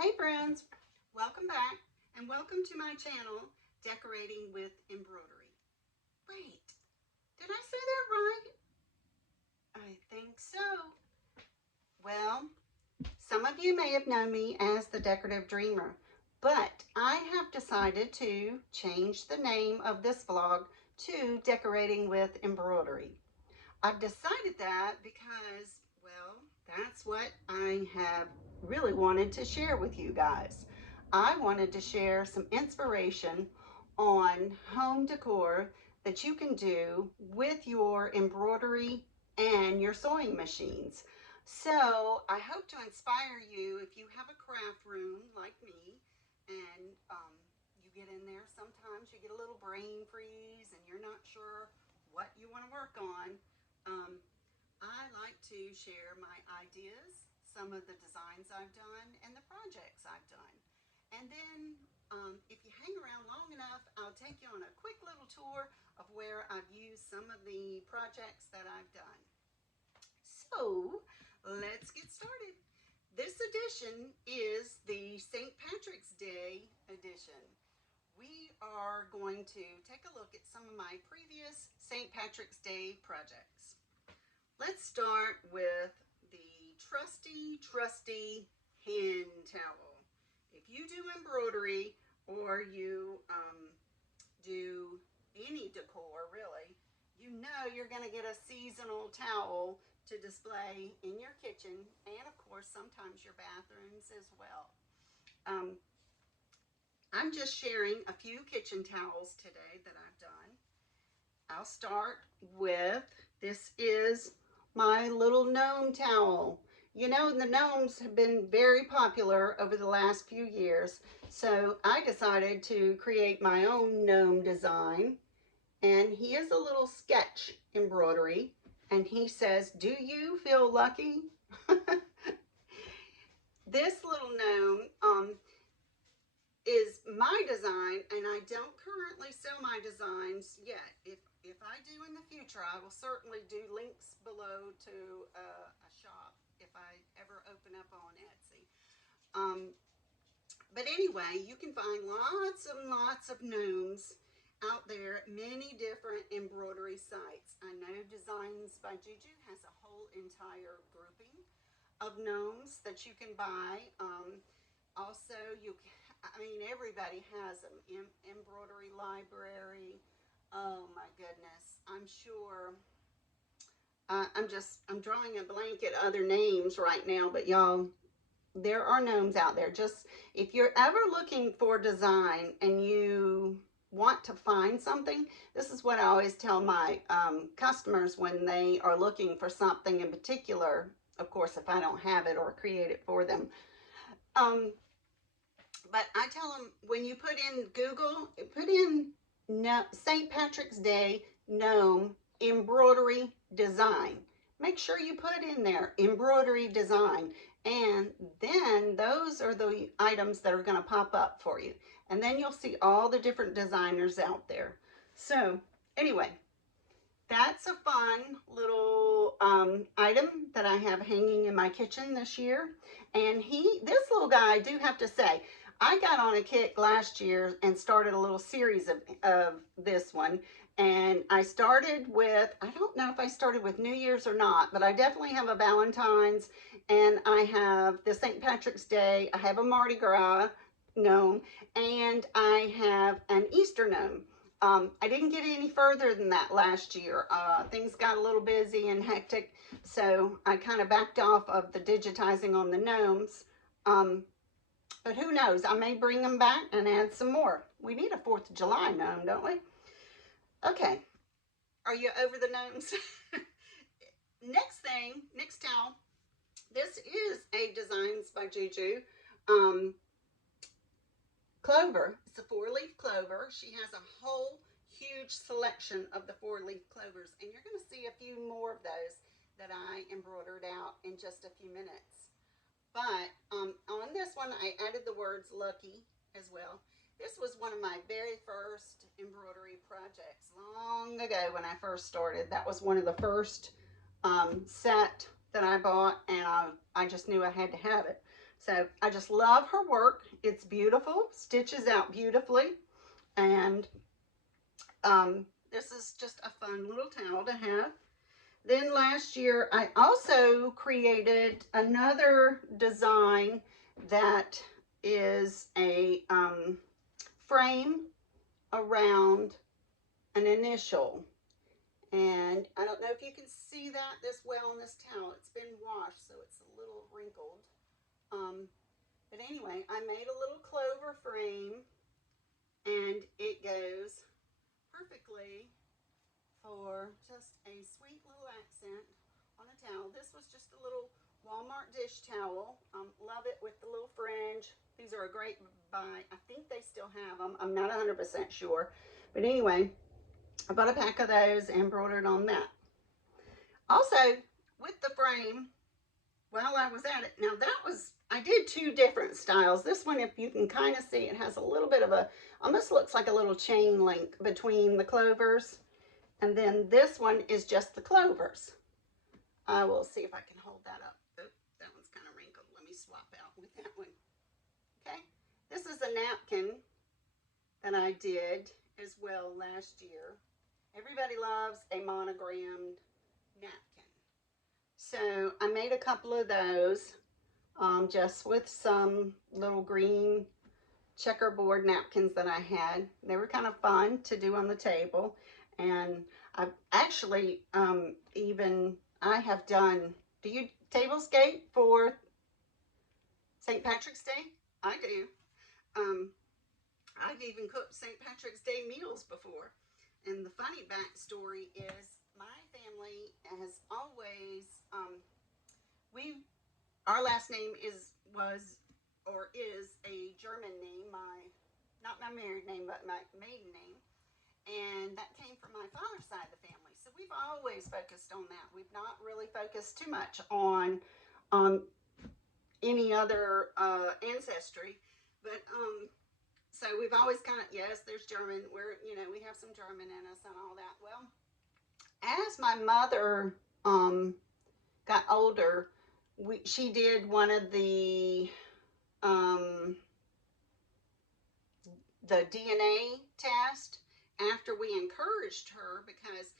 Hey friends, welcome back and welcome to my channel, Decorating with Embroidery. Wait, did I say that right? I think so. Well, some of you may have known me as the Decorative Dreamer, but I have decided to change the name of this vlog to Decorating with Embroidery. I've decided that because, well, that's what I have really wanted to share with you guys. I wanted to share some inspiration on home decor that you can do with your embroidery and your sewing machines. So I hope to inspire you if you have a craft room like me and you get in there, sometimes you get a little brain freeze and you're not sure what you want to work on. I like to share my ideas, some of the designs I've done, and the projects I've done. And then if you hang around long enough, I'll take you on a quick little tour of where I've used some of the projects that I've done. So let's get started. This edition is the St. Patrick's Day edition. We are going to take a look at some of my previous St. Patrick's Day projects. Let's start with the trusty hand towel. If you do embroidery or you do any decor, really, you know you're going to get a seasonal towel to display in your kitchen and, of course, sometimes your bathrooms as well. I'm just sharing a few kitchen towels today that I've done. I'll start with, this is my little gnome towel. You know, the gnomes have been very popular over the last few years, so I decided to create my own gnome design. And he is a little sketch embroidery, and he says, "Do you feel lucky?" This little gnome is my design, and I don't currently sell my designs yet. If I do in the future, I will certainly do links below to a shop if I ever open up on Etsy. But anyway, you can find lots and lots of gnomes out there at many different embroidery sites. I know Designs by Juju has a whole entire grouping of gnomes that you can buy. Also, I mean, everybody has them. Embroidery Library. Oh my goodness. I'm sure. I'm drawing a blank at other names right now, but y'all, there are gnomes out there. Just, if you're ever looking for design and you want to find something, this is what I always tell my customers when they are looking for something in particular. Of course, if I don't have it or create it for them. But I tell them, when you put in Google, put in St. Patrick's Day gnome embroidery design. Make sure you put in there embroidery design, and then those are the items that are going to pop up for you. And then you'll see all the different designers out there. So anyway, that's a fun little item that I have hanging in my kitchen this year. And this little guy, I do have to say, I got on a kick last year and started a little series of this one. And I started with, I don't know if I started with New Year's or not, but I definitely have a Valentine's, and I have the St. Patrick's Day, I have a Mardi Gras gnome, and I have an Easter gnome. I didn't get any further than that last year. Things got a little busy and hectic, so I kind of backed off of the digitizing on the gnomes. But who knows? I may bring them back and add some more. We need a 4th of July gnome, don't we? Okay. Are you over the gnomes? Next towel. This is a Designs by Juju clover. It's a 4-leaf clover. She has a whole huge selection of the 4-leaf clovers, and you're going to see a few more of those that I embroidered out in just a few minutes. But on this one, I added the words lucky as well. This was one of my very first embroidery projects long ago when I first started. That was one of the first set that I bought, and I just knew I had to have it. So I just love her work. It's beautiful, stitches out beautifully, and this is just a fun little towel to have. Then last year, I also created another design that is a frame around an initial. And I don't know if you can see that this well on this towel. It's been washed, so it's a little wrinkled. But anyway, I made a little clover frame, and it goes perfectly for just a sweet little accent on a towel. This was just a little Walmart dish towel. Love it with the little fringe. These are a great buy. I think they still have them. I'm not 100% sure. But anyway, I bought a pack of those and embroidered on that. Also, with the frame, while I was at it, now that was, I did two different styles. This one, if you can kind of see, it has a little bit of a, almost looks like a little chain link between the clovers. And then this one is just the clovers. I will see if I can hold that up. Oh, that one's kind of wrinkled. Let me swap out with that one. Okay, this is a napkin that I did as well last year. Everybody loves a monogrammed napkin. So I made a couple of those just with some little green checkerboard napkins that I had. They were kind of fun to do on the table. And I've actually I have done, do you tablescape for St. Patrick's Day? I do. I've even cooked St. Patrick's Day meals before. And the funny backstory is my family has always, our last name is a German name, not my married name, but my maiden name. And that came from my father's side of the family. So we've always focused on that. We've not really focused too much on any other ancestry. But so we've always kind of, yes, there's German. We have some German in us and all that. Well, as my mother got older, she did one of the DNA test after we encouraged her, because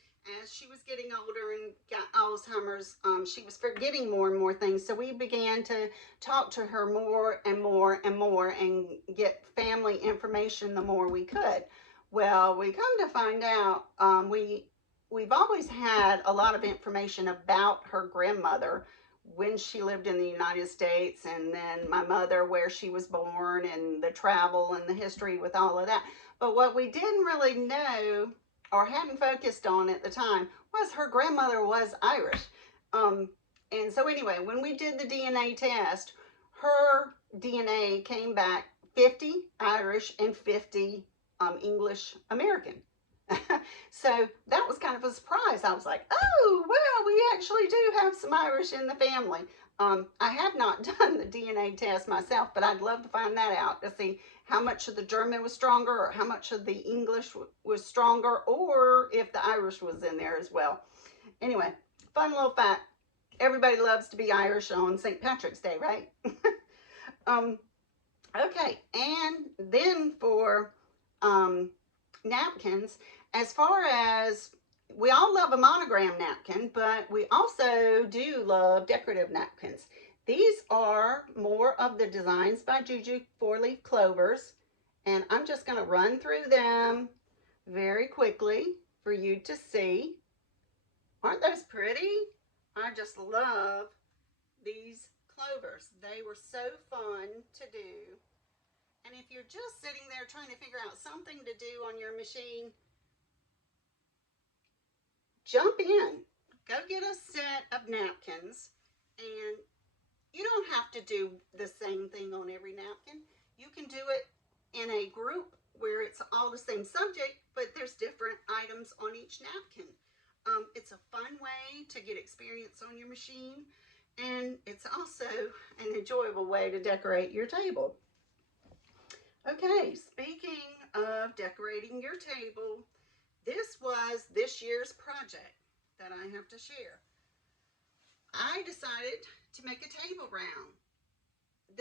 as she was getting older and got Alzheimer's, she was forgetting more and more things. So we began to talk to her more and more and more and get family information the more we could. Well, we come to find out we've always had a lot of information about her grandmother when she lived in the United States, and then my mother, where she was born, and the travel and the history with all of that. But what we didn't really know or hadn't focused on at the time was her grandmother was Irish. And so anyway, when we did the DNA test, her DNA came back 50 Irish and 50 English American. So that was kind of a surprise. I was like, oh, well, we actually do have some Irish in the family. I have not done the DNA test myself, but I'd love to find that out to see how much of the German was stronger, or how much of the English was stronger, or if the Irish was in there as well. Anyway, fun little fact. Everybody loves to be Irish on St. Patrick's Day, right? Okay, and then for napkins, as far as, we all love a monogram napkin, but we also do love decorative napkins. These are more of the designs by Juju 4-leaf clovers, and I'm just going to run through them very quickly for you to see. Aren't those pretty? I just love these clovers. They were so fun to do. And if you're just sitting there trying to figure out something to do on your machine, jump in. Go get a set of napkins, and you don't have to do the same thing on every napkin. You can do it in a group where it's all the same subject, but there's different items on each napkin. It's a fun way to get experience on your machine, and it's also an enjoyable way to decorate your table. Okay, speaking of decorating your table, this was this year's project that I have to share. I decided to make a table round.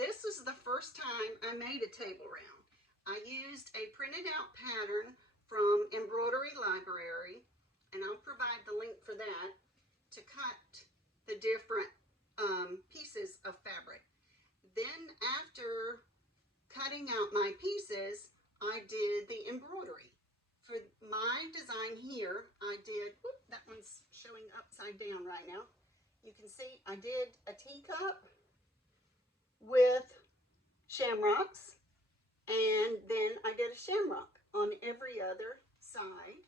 this is the first time I made a table round. I used a printed out pattern from Embroidery Library, and I'll provide the link for that, to cut the different pieces of fabric. Then after cutting out my pieces, I did the embroidery. For my design here, I did, whoop, that one's showing upside down right now. You can see I did a teacup with shamrocks, and then I did a shamrock on every other side.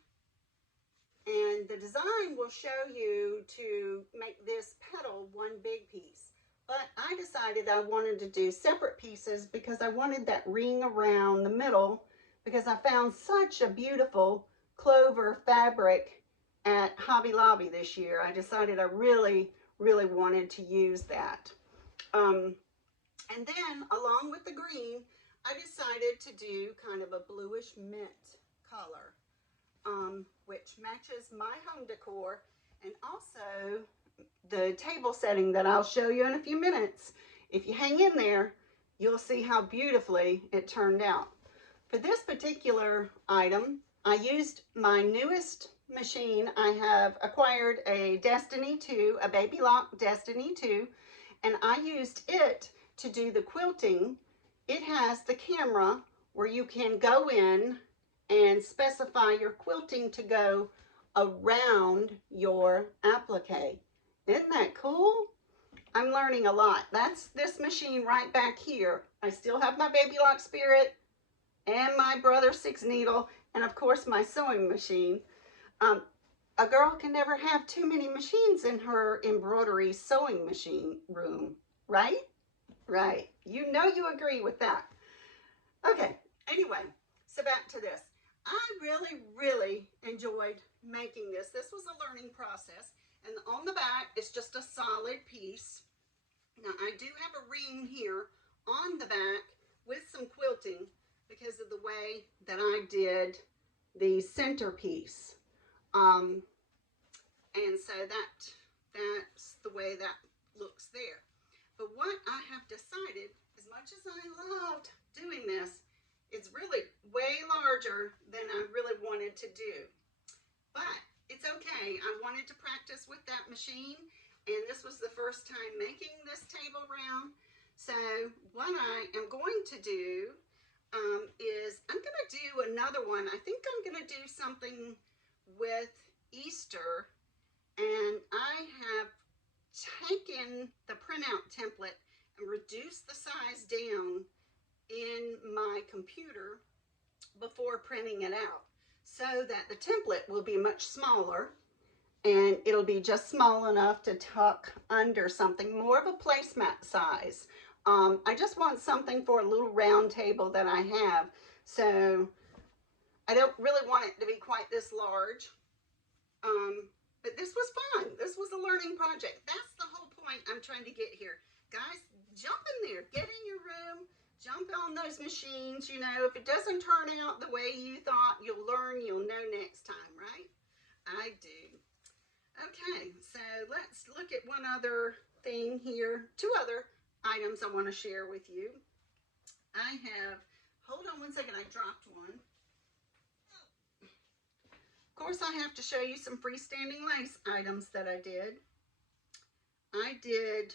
And the design will show you to make this petal one big piece. But I decided I wanted to do separate pieces because I wanted that ring around the middle, because I found such a beautiful clover fabric at Hobby Lobby this year. I decided I really wanted to use that. And then along with the green, I decided to do kind of a bluish mint color, which matches my home decor, and also the table setting that I'll show you in a few minutes. If you hang in there, you'll see how beautifully it turned out. For this particular item, I used my newest machine. I have acquired a Destiny 2, a Baby Lock Destiny 2, and I used it to do the quilting. It has the camera where you can go in and specify your quilting to go around your applique. Isn't that cool? I'm learning a lot. That's this machine right back here. I still have my Baby Lock Spirit and my Brother 6 needle, and of course my sewing machine. A girl can never have too many machines in her embroidery sewing machine room, right? Right. You know you agree with that. Okay, anyway, so back to this. I really enjoyed making this. This was a learning process. And on the back, it's just a solid piece. Now, I do have a ring here on the back with some quilting because of the way that I did the centerpiece. And so that's the way that looks there. But what I have decided, as much as I loved doing this, it's really way larger than I really wanted to do. But it's okay. I wanted to practice with that machine, and this was the first time making this table round. So what I am going to do is I'm going to do another one. I think I'm going to do something with Easter, and I have taken the printout template and reduced the size down in my computer before printing it out, so that the template will be much smaller, and it'll be just small enough to tuck under something, more of a placemat size. I just want something for a little round table that I have, so I don't really want it to be quite this large. But this was fun. This was a learning project. That's the whole point I'm trying to get here. Guys, jump in there. Get in your room. Jump on those machines. You know, if it doesn't turn out the way you thought, you'll learn. You'll know next time, right? I do. Okay, so let's look at one other thing here. Two other items I want to share with you. I have, hold on one second, I dropped one. Of course, I have to show you some freestanding lace items that I did. I did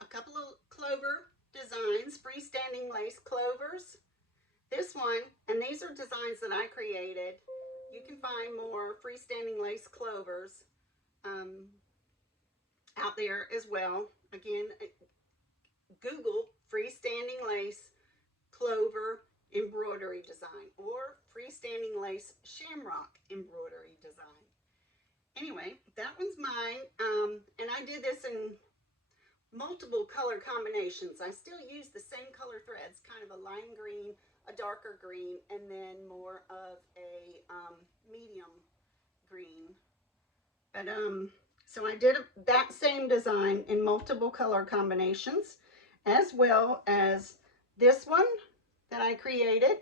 a couple of clover designs, freestanding lace clovers. This one, and these are designs that I created. You can find more freestanding lace clovers out there as well. Again, Google freestanding lace clover embroidery design or freestanding lace shamrock embroidery design. Anyway, that one's mine, and I did this in multiple color combinations. I still use the same color threads, kind of a lime green, a darker green, and then more of a medium green. But so I did that same design in multiple color combinations, as well as this one that I created.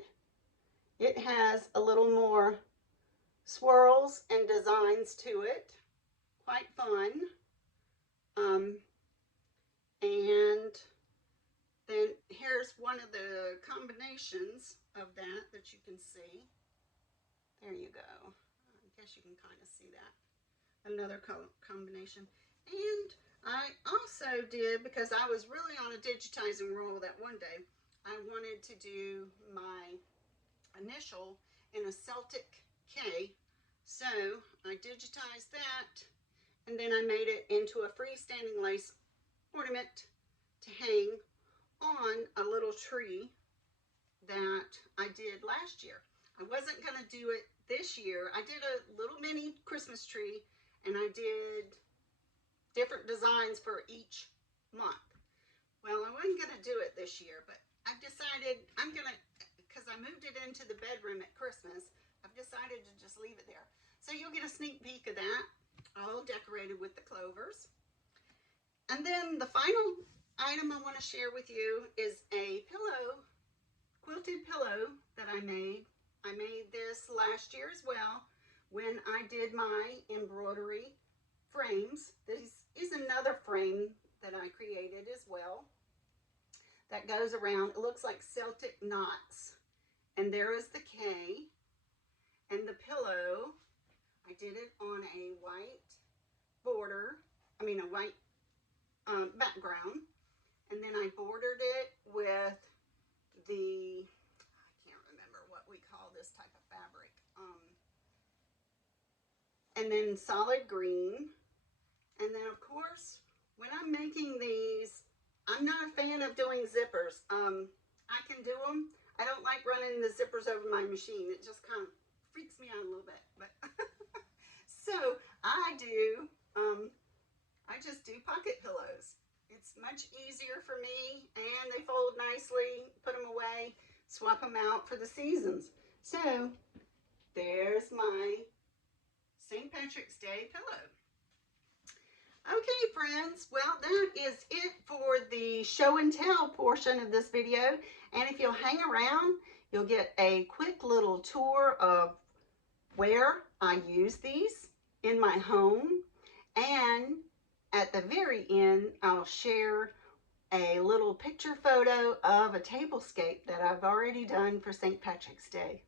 It has a little more swirls and designs to it. Quite fun. And then one of the combinations of that you can see. There you go. I guess you can kind of see that. Another color combination. And I also did, because I was really on a digitizing roll that one day, I wanted to do my initial in a Celtic K. So I digitized that, and then I made it into a freestanding lace ornament to hang on a little tree that I did last year. I wasn't going to do it this year. I did a little mini Christmas tree, and I did different designs for each month. Well, I wasn't going to do it this year, but I've decided I'm going to, because I moved it into the bedroom at Christmas, I've decided to just leave it there. So you'll get a sneak peek of that, all decorated with the clovers. And then the final item I want to share with you is a pillow, quilted pillow that I made. I made this last year as well when I did my embroidery frames. This is another frame that I created as well that goes around. It looks like Celtic knots, and there is the K, and the pillow, I did it on a white border, a white background, and then I bordered it with the, I can't remember what we call this type of fabric, and then solid green. And then of course, when I'm making these, I'm not a fan of doing zippers. I can do them. I don't like running the zippers over my machine. It just kind of freaks me out a little bit. But so I just do pocket pillows. It's much easier for me, and they fold nicely. Put them away, swap them out for the seasons. So there's my St. Patrick's Day pillow. Okay, friends, well, that is it for the show and tell portion of this video. And if you'll hang around, you'll get a quick little tour of where I use these in my home. And at the very end, I'll share a little picture photo of a tablescape that I've already done for St. Patrick's Day.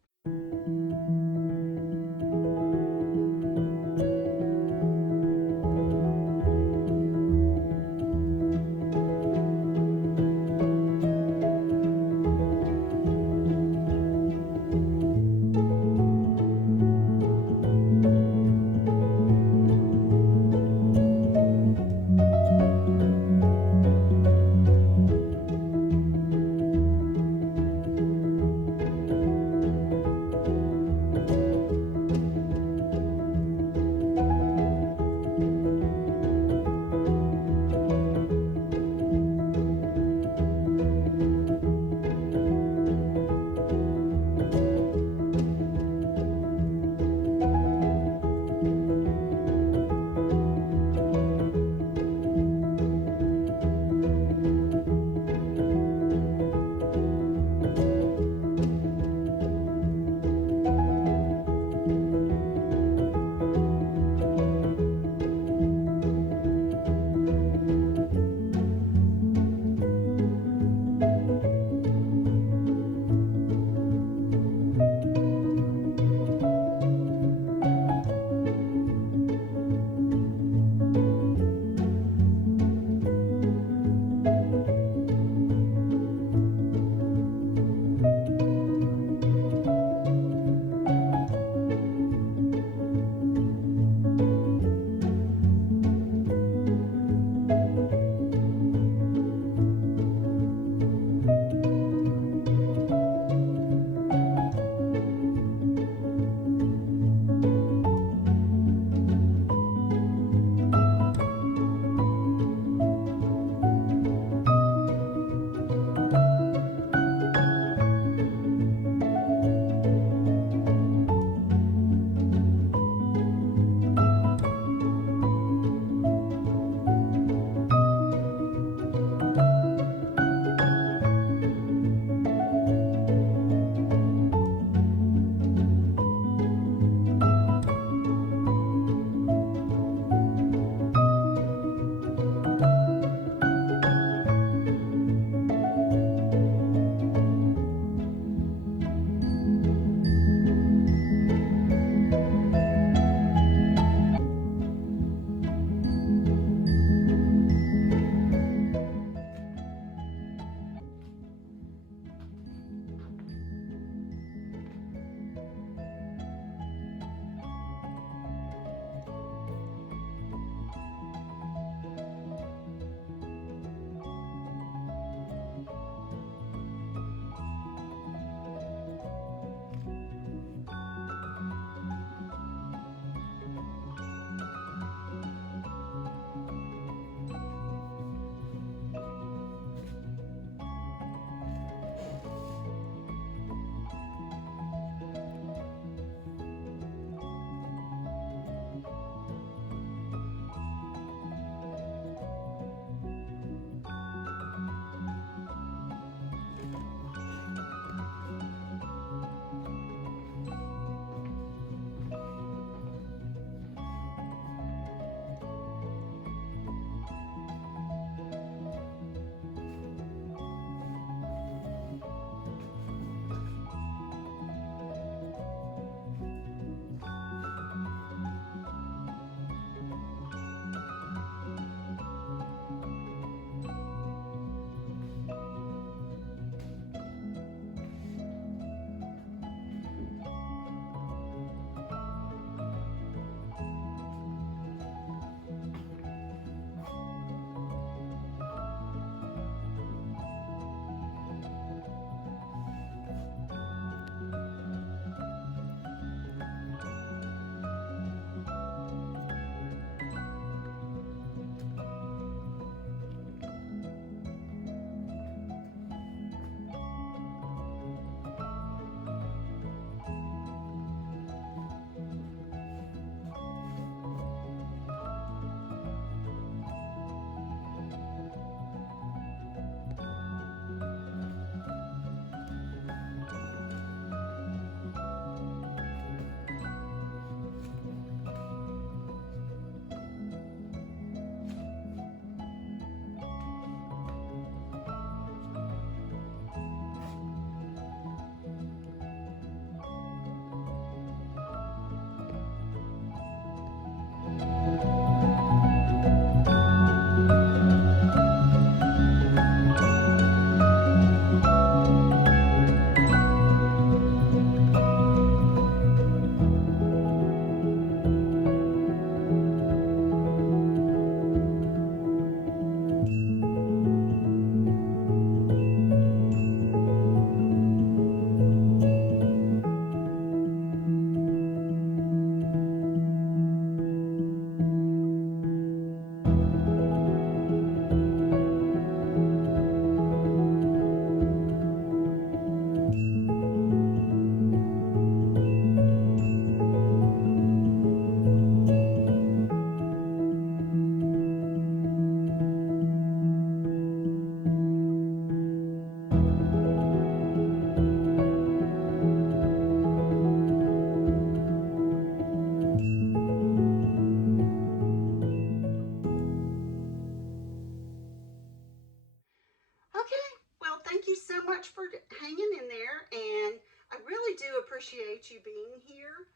much for hanging in there, and I really do appreciate you being here.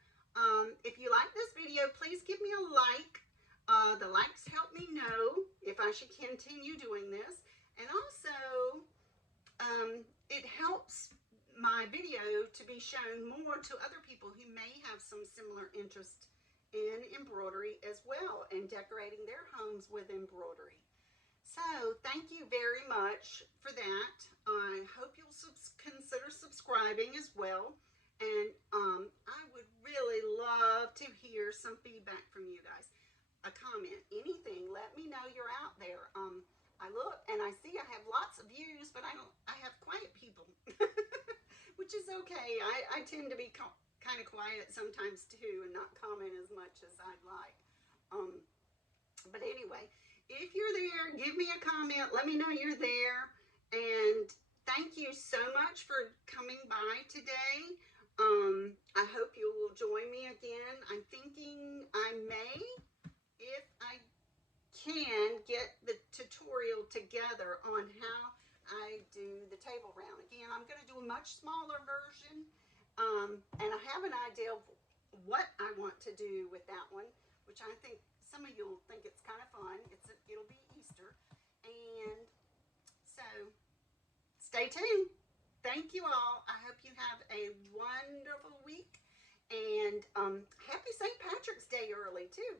If you like this video, please give me a like. The likes help me know if I should continue doing this. And also, it helps my video to be shown more to other people who may have some similar interest in embroidery as well, and decorating their homes with embroidery. So thank you very much for that. I hope you'll consider subscribing as well. And I would really love to hear some feedback from you guys. A comment, anything. Let me know you're out there. I look and I see I have lots of views, but I have quiet people, which is okay. I tend to be kind of quiet sometimes too, and not comment as much as I'd like. But anyway, if you're there, give me a comment. Let me know you're there. And thank you so much for coming by today. I hope you will join me again. I'm thinking I may, if I can, get the tutorial together on how I do the table round. Again, I'm going to do a much smaller version. And I have an idea of what I want to do with that one, which I think some of you will think it's kind of fun. It'll be Easter. And so stay tuned. Thank you all. I hope you have a wonderful week. And happy St. Patrick's Day early too.